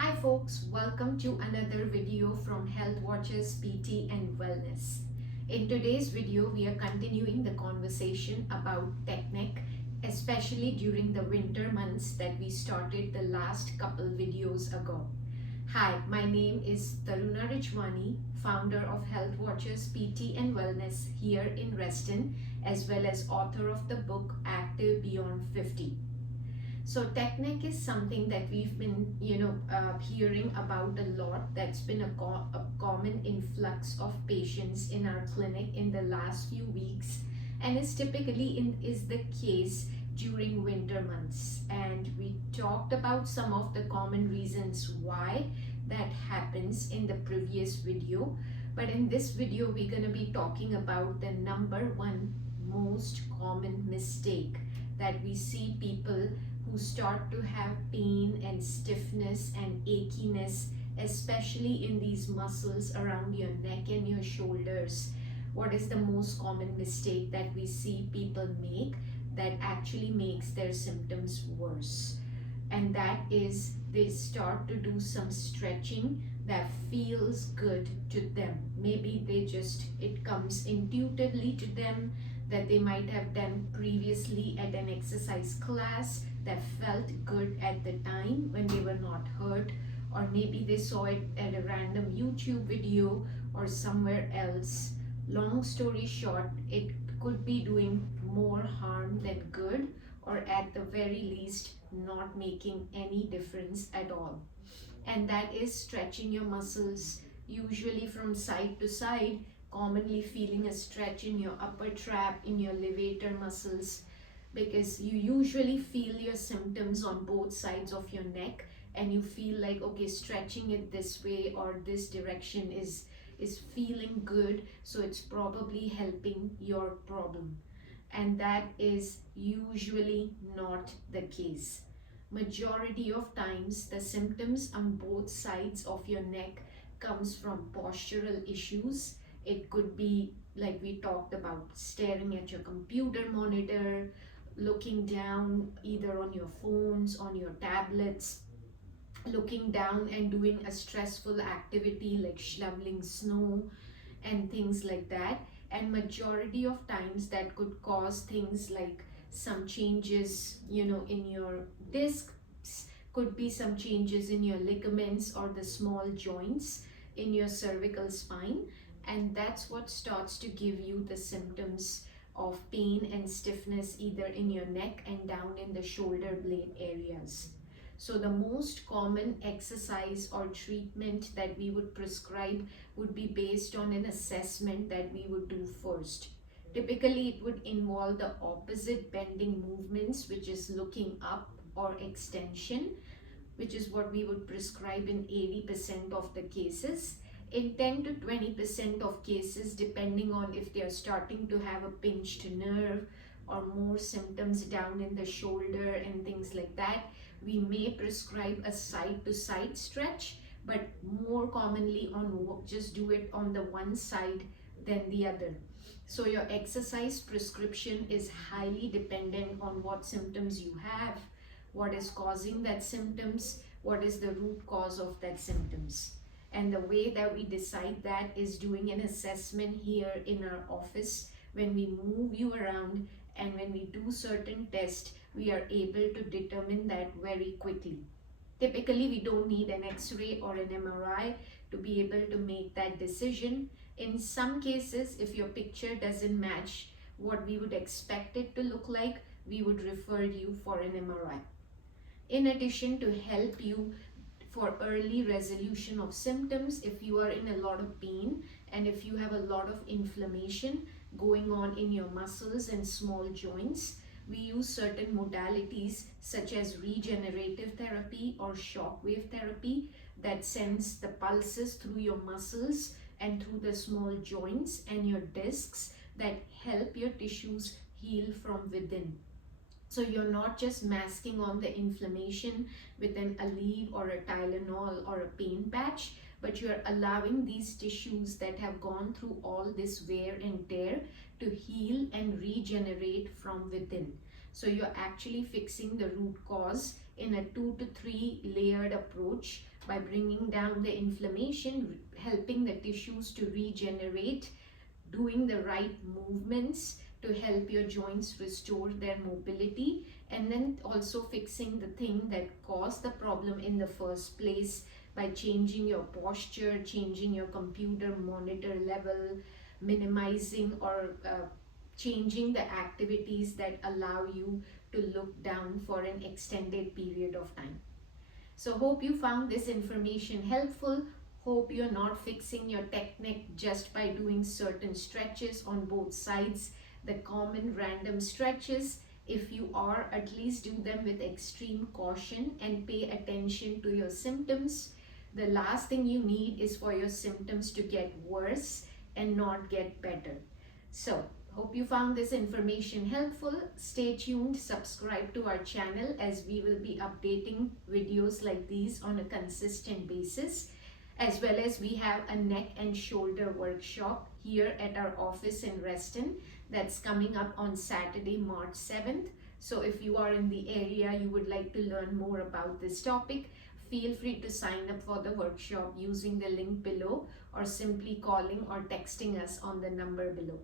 Hi folks, welcome to another video from Health Watchers PT and Wellness. In today's video, we are continuing the conversation about technique, especially during the winter months that we started the last couple videos ago. Hi, my name is Taruna Rijwani, founder of Health Watchers PT and Wellness here in Reston, as well as author of the book Active Beyond 50. So technique is something that we've been, hearing about a lot. That's been a common influx of patients in our clinic in the last few weeks, and is typically is the case during winter months. And we talked about some of the common reasons why that happens in the previous video. But in this video, we're going to be talking about the number one most common mistake that we see people who start to have pain and stiffness and achiness, especially in these muscles around your neck and your shoulders. What is the most common mistake that we see people make that actually makes their symptoms worse? And that is they start to do some stretching that feels good to them. Maybe it comes intuitively to them, that they might have done previously at an exercise class that felt good at the time when they were not hurt, or maybe they saw it at a random YouTube video or somewhere else. Long story short, it could be doing more harm than good, or at the very least not making any difference at all. And that is stretching your muscles, usually from side to side, commonly feeling a stretch in your upper trap, in your levator muscles, because you usually feel your symptoms on both sides of your neck, and you feel like, okay, stretching it this way or this direction is feeling good, so it's probably helping your problem. And that is usually not the case. Majority of times the symptoms on both sides of your neck comes from postural issues. It could be, like we talked about, staring at your computer monitor, looking down either on your phones, on your tablets, looking down and doing a stressful activity like shoveling snow and things like that. And majority of times that could cause things like some changes, in your discs, could be some changes in your ligaments or the small joints in your cervical spine, and that's what starts to give you the symptoms of pain and stiffness either in your neck and down in the shoulder blade areas. So the most common exercise or treatment that we would prescribe would be based on an assessment that we would do first. Typically, it would involve the opposite bending movements, which is looking up or extension, which is what we would prescribe in 80% of the cases. In 10 to 20% of cases, depending on if they are starting to have a pinched nerve or more symptoms down in the shoulder and things like that, we may prescribe a side to side stretch, but more commonly just do it on the one side than the other. So your exercise prescription is highly dependent on what symptoms you have, what is causing that symptoms, what is the root cause of that symptoms. And the way that we decide that is doing an assessment here in our office. When we move you around and when we do certain tests, we are able to determine that very quickly. Typically, we don't need an X-ray or an MRI to be able to make that decision. In some cases, if your picture doesn't match what we would expect it to look like, we would refer you for an MRI. In addition, to help you for early resolution of symptoms, if you are in a lot of pain and if you have a lot of inflammation going on in your muscles and small joints, we use certain modalities such as regenerative therapy or shockwave therapy that sends the pulses through your muscles and through the small joints and your discs that help your tissues heal from within. So you're not just masking on the inflammation with an Aleve or a Tylenol or a pain patch, but you're allowing these tissues that have gone through all this wear and tear to heal and regenerate from within. So you're actually fixing the root cause in a 2 to 3 layered approach by bringing down the inflammation, helping the tissues to regenerate, doing the right movements to help your joints restore their mobility, and then also fixing the thing that caused the problem in the first place by changing your posture, changing your computer monitor level, minimizing or changing the activities that allow you to look down for an extended period of time. So hope you found this information helpful. Hope you're not fixing your technique just by doing certain stretches on both sides, the common random stretches. If you are, at least do them with extreme caution and pay attention to your symptoms. The last thing you need is for your symptoms to get worse and not get better. So hope you found this information helpful. Stay tuned, subscribe to our channel, as we will be updating videos like these on a consistent basis. As well as we have a neck and shoulder workshop here at our office in Reston that's coming up on Saturday, March 7th. So if you are in the area, you would like to learn more about this topic, feel free to sign up for the workshop using the link below or simply calling or texting us on the number below.